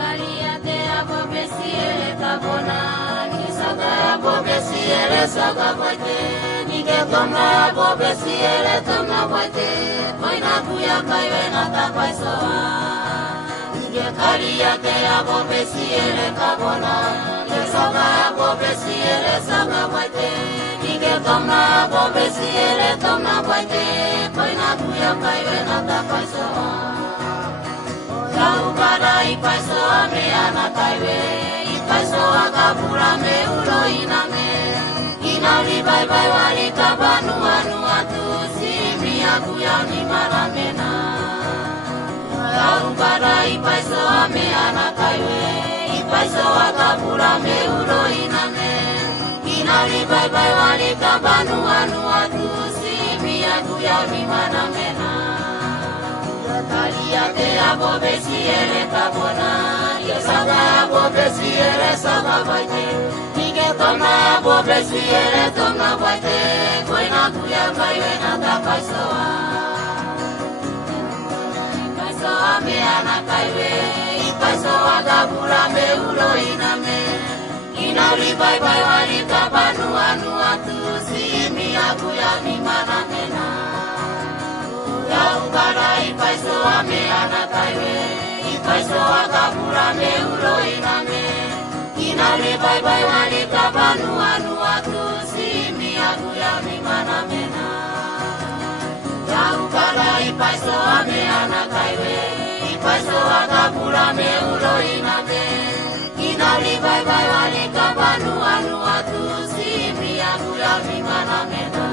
Kaliate abo besiele kabona, ni saga abo besiele saga boite, ni ke tomna abo besiele tomna boite, koina kuya kaiwe na tapaisoa. Ni ke kaliate abo besiele kabona, ni saga abo besiele saga boite, ni ke tomna abo besiele tomna boite, koina kuya kaiwe na tapaisoa. Kau pada ipaiso ame anak kaiwe, ipaiso akapura me ulo iname. Inali bye bye wali kabanu anu atu simi aku yang ni maramena. Kau pada ipaiso ame anak kaiwe, ipaiso akapura me ulo iname. Inali bye bye wali kabanu anu atu simi aku yang ni maramena. Kaliate abo besiele kabona, ye saga abo besiele saga baite, nike tomna abo besiele tomna baite, koina kuya kaiwe na tapaisoa. Ipaisoa me ana kaiwe, ipaisoa kabura me ulo iname, inauli bye bye wali kabanu anu atu simi aku ya ni mana mena. Kau pada ipaiso ame anak kaiwe, ipaiso akapura me ulo iname. Inali bye bye wali kabanu anu atu simi aku ya mi mana mena. Kau pada ipaiso ame anak kaiwe, ipaiso akapura me ulo iname. Inali bye bye wali kabanu anu atu simi aku ya mi mana mena.